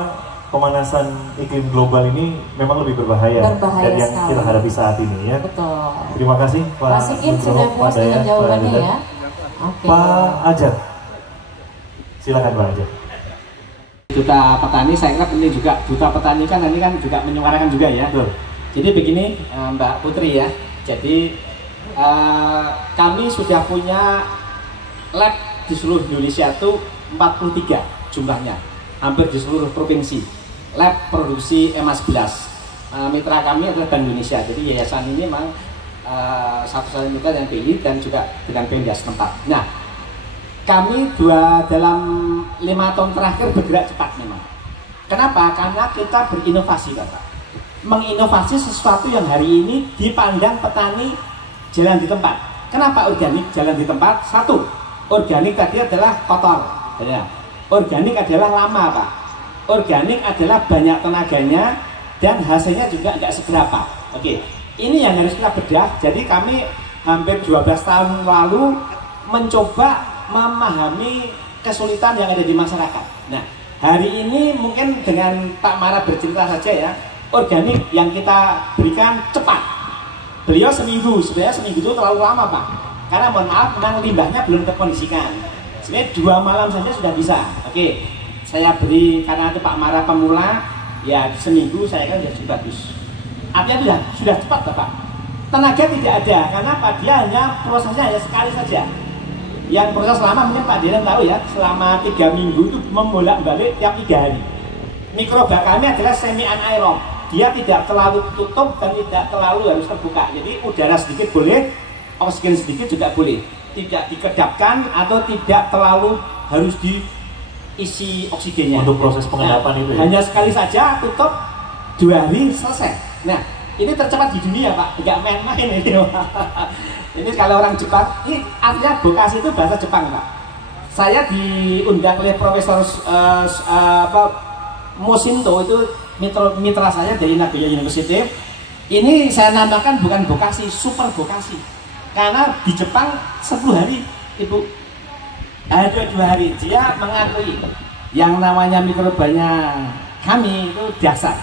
pemanasan iklim global ini memang lebih berbahaya, Berbahaya dari yang sekali. kita hadapi saat ini ya. Betul. Terima kasih Pak Pak Sigit Nugroho, sudah Pak puas dengan Dayat, Pak jawabannya Deden. ya. Oke. Pak Ajat. Silakan Pak Ajat. Duta Petani, saya kira ini juga Duta Petani kan ini kan juga menyuarakan juga ya. Betul. Jadi begini Mbak Putri ya. Jadi kami sudah punya lab di seluruh Indonesia itu 43 jumlahnya, hampir di seluruh provinsi. Lab produksi EMA11. Mitra kami adalah Bank Indonesia. Jadi yayasan ini memang satu-satunya mitra dengan BI dan juga dengan Pemda setempat. Nah, kami dalam 5 tahun terakhir bergerak cepat memang. Kenapa? Karena kita berinovasi, Bapak. Menginovasi sesuatu yang hari ini dipandang petani jalan di tempat. Kenapa organik jalan di tempat? Satu, organik tadi adalah kotor. Ya. Organik adalah lama, Pak. Organik adalah banyak tenaganya dan hasilnya juga nggak seberapa. Oke, ini yang harus kita bedah. Jadi kami hampir 12 tahun lalu mencoba memahami kesulitan yang ada di masyarakat. Nah, hari ini mungkin dengan Pak Mara bercerita saja ya, organik yang kita berikan cepat. Beliau seminggu, sebenarnya seminggu itu terlalu lama Pak. Karena mohon maaf, memang limbahnya belum terkondisikan. Sebenarnya 2 malam saja sudah bisa. Oke, saya beri karena itu Pak Mara pemula. Ya seminggu saya kan sudah bagus. Artinya sudah cepat Bapak. Tenaga tidak ada, karena Pak dia hanya prosesnya hanya sekali saja. Yang proses lama mungkin Pak Dian tahu ya, selama 3 minggu itu membolak-balik tiap 3 hari. Mikroba kami adalah semi anaerob. Dia tidak terlalu tutup dan tidak terlalu harus terbuka. Jadi udara sedikit boleh, oksigen sedikit juga boleh. Tidak dikedapkan atau tidak terlalu harus isi oksigennya. Untuk proses pengendapan itu ya? Hanya sekali saja tutup, 2 hari selesai. Nah, ini tercepat di dunia Pak, nggak main-main ini. Ini kalau orang Jepang, ini artinya bokasi itu bahasa Jepang Pak. Saya diundang oleh Profesor Mosinto, itu mitra saya dari Nagoya University. Ini saya namakan bukan bokasi, super bokasi. Karena di Jepang 10 hari Ibu. Ada 2 hari dia mengakui yang namanya mikrobanya kami itu dasar.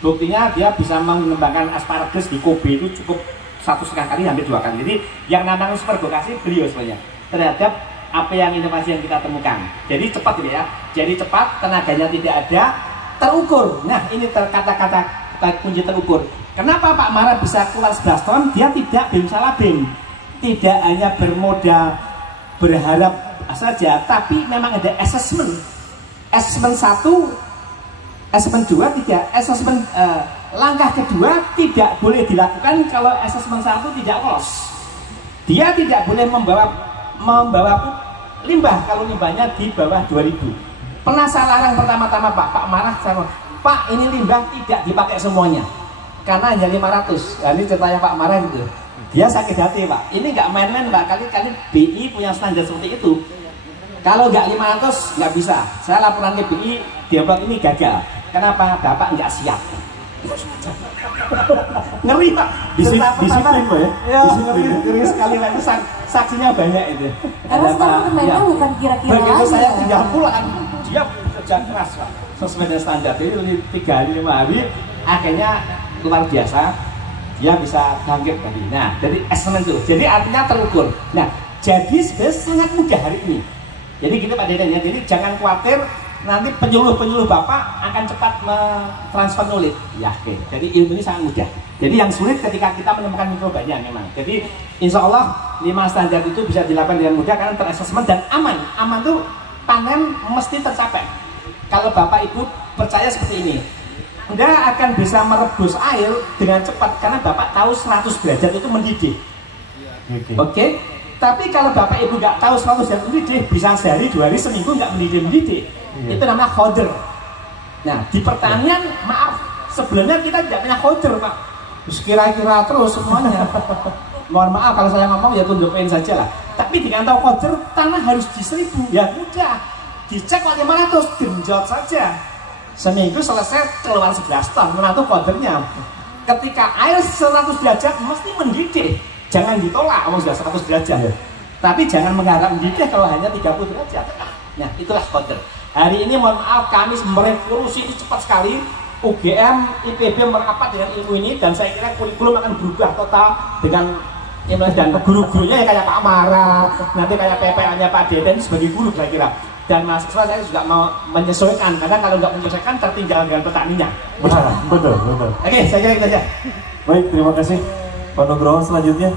Buktinya dia bisa mengembangkan asparagus di Kobe itu cukup 1,5 kali hampir 2 kali. Jadi yang namanya super bokasi beliau sebenarnya terhadap apa yang inovasi yang kita temukan. Jadi cepat gitu ya. Jadi cepat, tenaganya tidak ada, terukur. Nah ini kata-kata kunci terukur. Kenapa Pak Mara bisa keluar 11 ton? Dia tidak bim-salabim, tidak hanya bermodal berharap saja, tapi memang ada assessment. Assessment 1, assessment 2, 3. Assessment langkah kedua tidak boleh dilakukan kalau assessment 1 tidak lolos. Dia tidak boleh membawa limbah kalau limbahnya di bawah 2000. Pernah saya larang pertama-tama Pak marah sama Pak, ini limbah tidak dipakai semuanya karena hanya 500. Nah, ini ceritanya Pak Marah gitu. Dia sakit hati Pak, ini nggak main-main Pak, kali-kali BI punya standar seperti itu. Kalau nggak 500 nggak bisa. Saya laporan ke BI, dia bilang ini gagal. Kenapa? Bapak nggak siap. Ngeri Pak. Disiplin Pak ya? Ya ngeri sekali Pak, itu saksinya banyak itu. Karena sekarang mainan bukan kira-kira begitu aja. saya tinggal pulang, dia kerja keras Pak, sesuai dengan standar. Jadi 3 hari 5 hari, akhirnya luar biasa. Dia bisa bangkit tadi. Nah, dari assessment itu. Jadi artinya terukur. Nah, jadi sebenarnya sangat mudah hari ini. Jadi gitu Pak Deden ya. Jadi jangan khawatir nanti penyuluh-penyuluh Bapak akan cepat mentransfer knowledge. Ya, oke. Jadi ilmu ini sangat mudah. Jadi yang sulit ketika kita menemukan mikrobanya memang. Jadi insya Allah 5 standar itu bisa dilakukan dengan mudah karena terassessment dan aman. Aman tuh panen mesti tercapai. Kalau Bapak Ibu percaya seperti ini, Anda akan bisa merebus air dengan cepat karena Bapak tahu 100 derajat itu mendidih. Oke? Tapi kalau Bapak Ibu nggak tahu 100 derajat mendidih, bisa sehari, 2 hari, seminggu nggak mendidih. Itu namanya holder. Nah, di pertanian, maaf, sebelumnya kita tidak punya holder, Pak. Terus kira-kira terus semuanya. Mohon maaf kalau saya ngomong ya tunjukin saja lah. Tapi dengan tahu holder, tanah harus di 1000. Ya mudah. Dicek kok 500, genjot saja. Seminggu selesai keluar 11 ton, memang itu kodernya. Ketika air 100 derajat mesti mendidih. Jangan ditolak, kalau sudah 100 derajat. Tapi jangan mengharap mendidih kalau hanya 30 derajat. Nah, itulah koder. Hari ini mohon maaf kami merevolusi ini cepat sekali. UGM, IPB merapat dengan ilmu ini dan saya kira kurikulum akan berubah total dengan Dan guru-gurunya ya kayak Pak Mara, nanti kayak PPL-nya Pak Deden sebagai guru kira-kira. Dan mahasiswa saya juga mau menyesuaikan, karena kalau nggak menyesuaikan tertinggal dengan petaninya. Betul. Oke, saya kira itu saja. Baik, terima kasih Pak Nugroho. Selanjutnya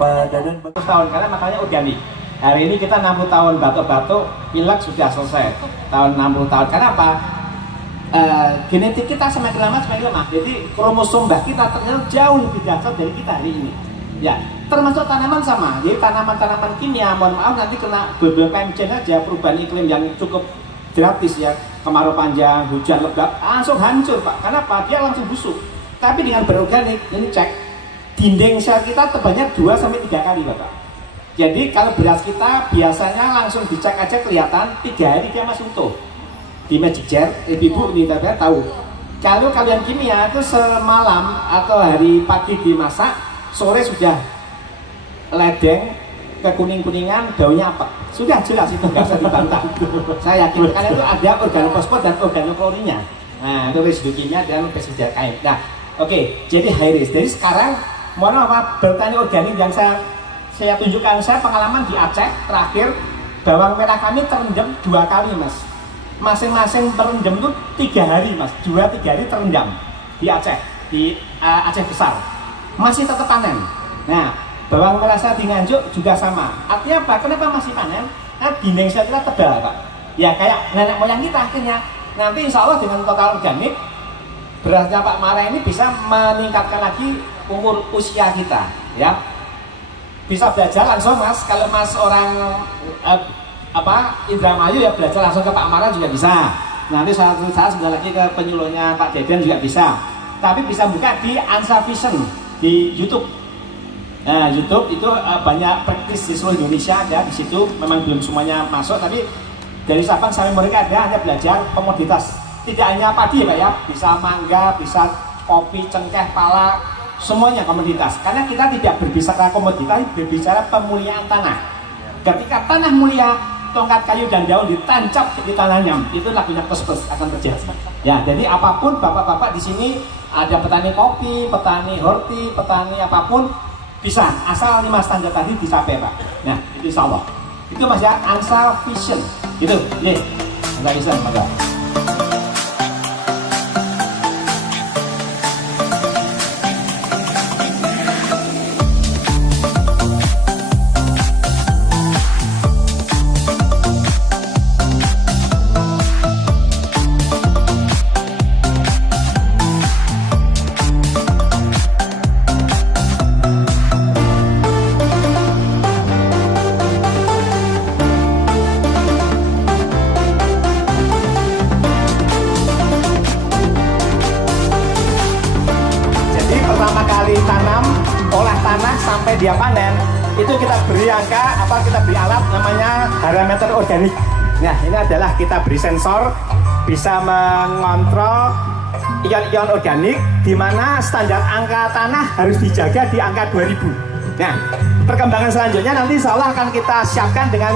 Pak Dadan. 100 tahun, karena makanya organik. Hari ini kita 60 tahun batuk-batuk, pilek sudah selesai. Tahun 60 tahun, karena apa? Genetik kita semakin lama semakin lemah. Jadi kromosom mbah kita ternyata jauh lebih dahsyat dari kita hari ini. Ya, termasuk tanaman sama. Jadi tanaman-tanaman kimia, mohon maaf nanti kena BBM aja, perubahan iklim yang cukup drastis ya, kemarau panjang, hujan lebat, langsung hancur Pak. Karena apa? Dia langsung busuk. Tapi dengan berorganik, ini cek, dinding sel kita tebalnya 2-3 kali Bapak. Jadi kalau beras kita biasanya langsung dicek aja kelihatan 3 hari dia masih utuh. Di Magic Jar, ibu ini tapi tahu. Kalau kalian kimia itu semalam atau hari pagi dimasak, sore sudah ledeng, kekuning-kuningan, daunnya apa? Sudah jelas itu nggak usah dibantah. Saya yakin karena itu ada organofosfat dan organoklorinya. Nah, itu residu kimia dan pestisida kain. Nah, oke, jadi high risk. Jadi sekarang, mohon maaf, bertani organik yang saya tunjukkan, saya pengalaman di Aceh terakhir, bawang merah kami terendam 2 kali Mas. Masing-masing terendam itu 3 hari Mas, 2-3 hari terendam di Aceh, di Aceh besar. Masih tetap panen. Nah, bawang merah saya di Nganjuk juga sama. Artinya apa? Kenapa masih panen? Karena dinding sel kita tebal Pak. Ya kayak nenek moyang kita akhirnya. Nanti insya Allah dengan total organik, berasnya Pak Mara ini bisa meningkatkan lagi umur usia kita. Ya, bisa belajar langsung Mas. Kalau Mas orang Indramayu ya belajar langsung ke Pak Mara juga bisa. Nanti saya sebentar lagi ke penyuluhnya Pak Deden juga bisa. Tapi bisa buka di Ansa Vision di YouTube. Nah, YouTube itu banyak praktis di seluruh Indonesia ada di situ. Memang belum semuanya masuk, tapi dari Sabang sampai Merauke ada hanya belajar komoditas. Tidak hanya padi ya Pak ya, bisa mangga, bisa kopi, cengkeh, pala, semuanya komoditas. Karena kita tidak berbicara komoditas, berbicara pemuliaan tanah. Ketika tanah mulia, tongkat kayu dan daun ditancap di tanahnya, itu lagunya pes-pes akan terjadi. Ya, jadi apapun bapak-bapak di sini ada petani kopi, petani horti, petani apapun bisa, asal 5 standar tadi dicapai Pak. Nah, itu insya Allah. Itu Mas ya, Ansa Vision. Itu, nih, Ansa Vision, maka. Sampai dia panen itu kita beri kita beri alat namanya parameter organik. Nah, ini adalah kita beri sensor bisa mengontrol ion-ion organik di mana standar angka tanah harus dijaga di angka 2000. Nah, perkembangan selanjutnya nanti insya Allah akan kita siapkan dengan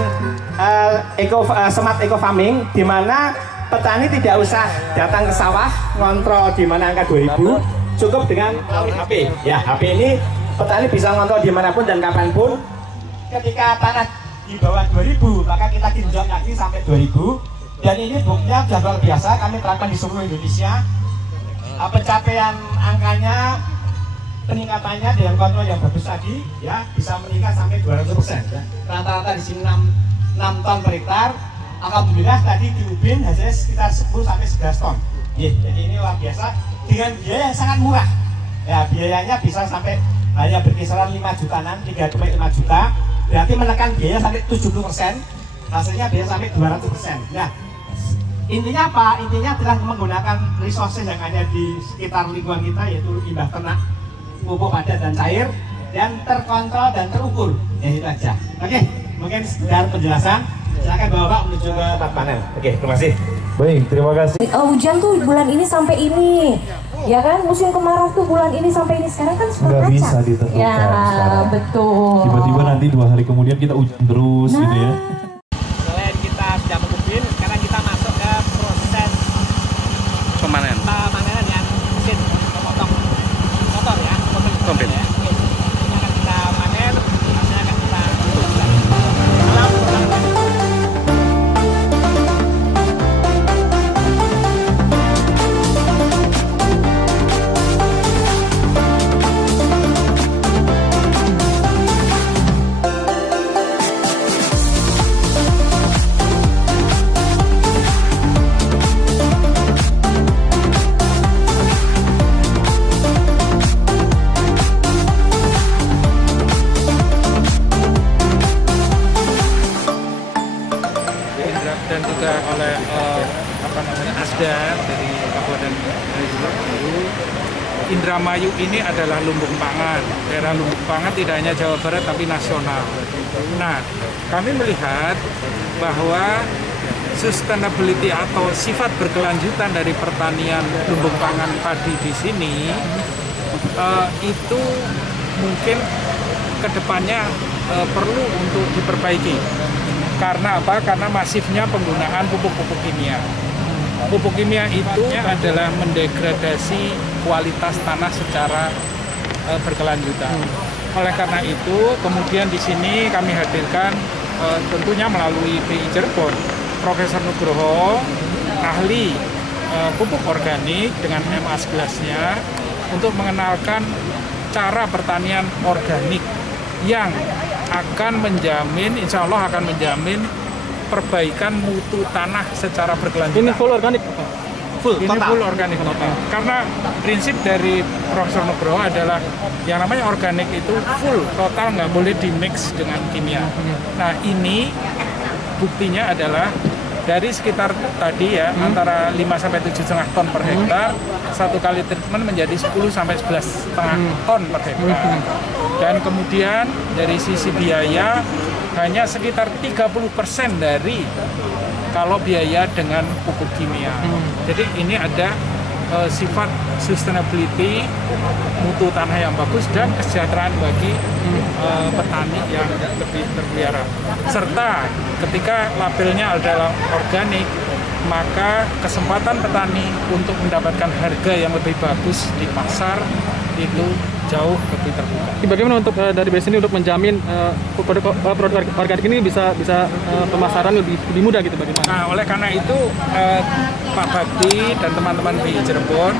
smart eco farming di mana petani tidak usah datang ke sawah ngontrol di mana angka 2000, cukup dengan HP. Ya, HP ini petani bisa ngontrol dimanapun dan kapanpun. Ketika tanah di bawah 2000 maka kita genjot lagi sampai 2000. Dan ini buktinya sudah luar biasa, kami terapkan di seluruh Indonesia. Pencapaian angkanya, peningkatannya dengan kontrol yang bagus tadi ya bisa meningkat sampai 200%. Ya. Rata-rata di sini 6 ton per hektar. Alhamdulillah tadi di Ubin hasilnya sekitar 10-11 ton. Jadi ini luar biasa dengan biaya yang sangat murah. Ya, biayanya bisa sampai hanya berkisaran 5 jutaan, 3,5 juta, berarti menekan biaya sampai 70%, hasilnya biaya sampai 200%. Nah, intinya apa? Intinya adalah menggunakan resources yang ada di sekitar lingkungan kita, yaitu limbah ternak, pupuk padat dan cair, dan terkontrol dan terukur. Ya, itu aja. Oke, mungkin sekedar penjelasan. Silakan Bapak menuju ke tempat panen. Oke, terima kasih. Baik, terima kasih. Hujan tuh bulan ini sampai ini, ya kan? Musim kemarau tuh bulan ini sampai ini. Sekarang kan seperti nggak bisa ditentukan. Ya, sekarang. betul. Tiba-tiba nanti 2 hari kemudian kita hujan terus gitu ya. Selain kita sudah mengubin, sekarang kita masuk ke proses pemanenan yang mesin memotong motor ya, mobil. Ya. Oke. Ini akan kita panen Indramayu ini adalah lumbung pangan. Daerah lumbung pangan tidak hanya Jawa Barat tapi nasional. Nah, kami melihat bahwa sustainability atau sifat berkelanjutan dari pertanian lumbung pangan padi di sini itu mungkin kedepannya perlu untuk diperbaiki. Karena apa? Karena masifnya penggunaan pupuk-pupuk kimia. Pupuk kimia itu adalah mendegradasi kualitas tanah secara berkelanjutan. Oleh karena itu, kemudian di sini kami hadirkan tentunya melalui BI Cirebon, Profesor Nugroho, ahli pupuk organik dengan MA 11-nya untuk mengenalkan cara pertanian organik yang akan menjamin, insya Allah akan menjamin perbaikan mutu tanah secara berkelanjutan. Ini full organik? Ini full organik total. Karena prinsip dari Profesor Nugroho adalah yang namanya organik itu full total, nggak boleh di mix dengan kimia. Nah, ini buktinya adalah dari sekitar tadi ya antara 5-7,5 ton per hektar, satu kali treatment menjadi 10-11,5 ton per hektar. Dan kemudian dari sisi biaya hanya sekitar 30% dari kalau biaya dengan pupuk kimia. Jadi ini ada sifat sustainability, mutu tanah yang bagus dan kesejahteraan bagi petani yang lebih terpelihara. Serta ketika labelnya adalah organik, maka kesempatan petani untuk mendapatkan harga yang lebih bagus di pasar itu jauh lebih terbuka. Bagaimana untuk dari BSI ini untuk menjamin produk organik ini bisa pemasaran lebih mudah gitu bagaimana? Nah, oleh karena itu Pak Bakti dan teman-teman BI Cirebon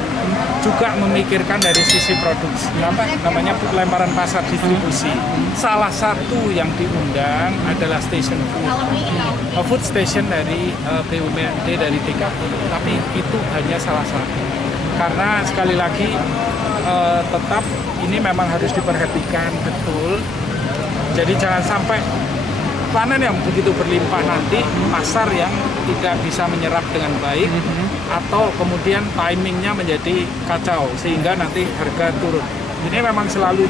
juga memikirkan dari sisi produksi, namanya lemparan pasar distribusi. Salah satu yang diundang adalah station food station dari BUMD dari DKI. Tapi itu hanya salah satu. Karena sekali lagi tetap ini memang harus diperhatikan betul. Jadi jangan sampai panen yang begitu berlimpah nanti pasar yang tidak bisa menyerap dengan baik atau kemudian timingnya menjadi kacau sehingga nanti harga turun. Ini memang selalu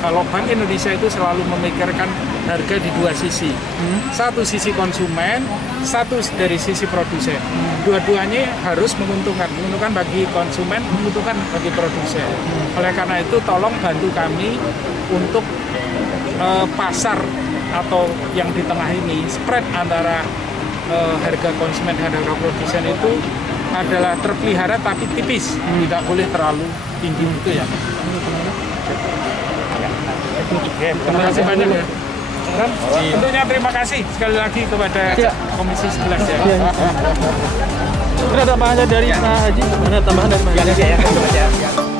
kalau Bank Indonesia itu selalu memikirkan harga di dua sisi. Satu sisi konsumen, satu dari sisi produsen. Dua-duanya harus menguntungkan bagi konsumen, menguntungkan bagi produsen. Oleh karena itu tolong bantu kami untuk pasar atau yang di tengah ini spread antara harga konsumen dan harga produsen itu adalah terpelihara tapi tipis, tidak boleh terlalu tinggi itu ya. Terima kasih banyak ya. Tentunya terima kasih sekali lagi kepada Komisi 11 ya. Ada tambahannya dari Pak Haji? Ada tambahan dari Pak Haji?